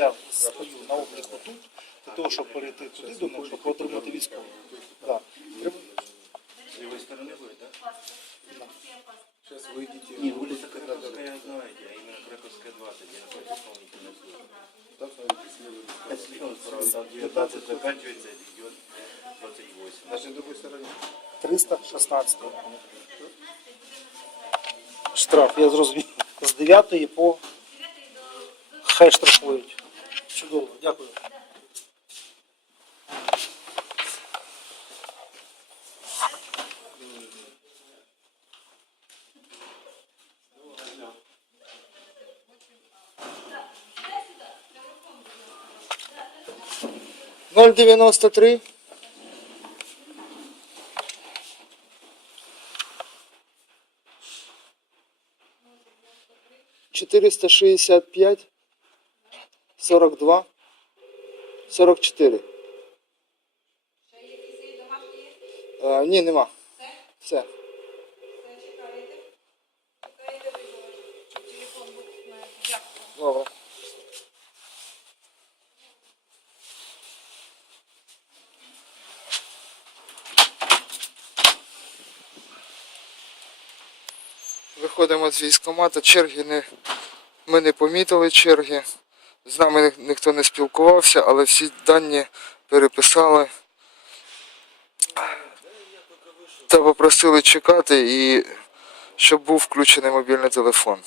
я стою на обліку тут, для того, щоб перейти туди до них, щоб отримати військову. Да. Треба... С левой стороны будет, да? Сейчас выйдете. Не, улица Краковская, знаете, а именно Краковская 20, где находится исполнительная служба. Там смотрите, слева. Слева справа, там 19 заканчивается, идет 28. Значит, на другой стороне. 316. Штраф, я зрозумів. З 9 по хай штрафують. Чудово, дякую. Ноль девяносто три. 465, 42, 44. Е, ні, нема. Все. Добре. Виходимо з військкомату, черги не, ми не помітили черги. З нами ні- ніхто не спілкувався, але всі дані переписали та попросили чекати і щоб був включений мобільний телефон.